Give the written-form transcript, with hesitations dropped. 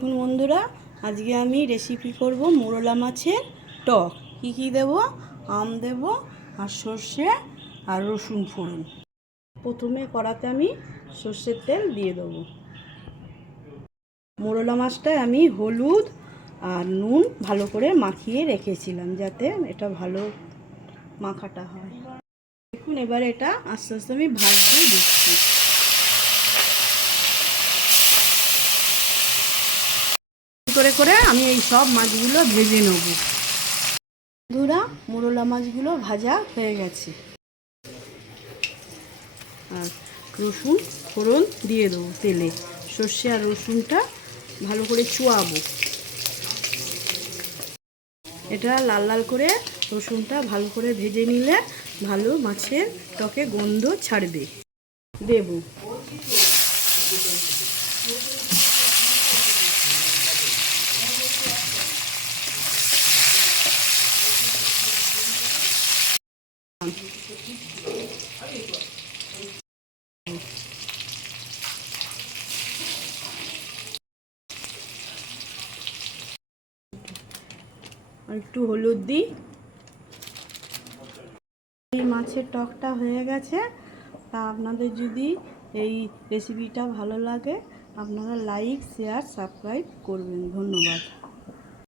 বন্ধুরা, আজকে আমি রেসিপি করব মোরলা মাছের টক। কি দেব? আম দেব আর সর্ষে আর রসুন ফোড়ন। প্রথমে কড়াতে আমি সর্ষের তেল দিয়ে দেবো। মোরলা মাছটায় আমি হলুদ আর নুন ভালো করে মাখিয়ে রেখেছিলাম যাতে এটা ভালো মাখাটা হয়। দেখুন, এবার এটা আস্তে আস্তে আমি ভাজতে দিচ্ছি। করে আমি এই সব মাছগুলো ভেজে নেব। বন্ধুরা, মোরলা মাছগুলো ভাজা হয়ে গেছে। আর রসুন ফোড়ন দিয়ে দেবো তেলে। সর্ষে আর রসুনটা ভালো করে চুয়াবো। এটা লাল লাল করে রসুনটা ভালো করে ভেজে নিলে ভালো মাছের টকে গন্ধ ছাড়বে। দেব একটু হলুদ দিই। এই মাছের টকটা হয়ে গেছে। তা আপনাদের যদি এই রেসিপিটা ভালো লাগে, আপনারা লাইক, শেয়ার, সাবস্ক্রাইব করবেন। ধন্যবাদ।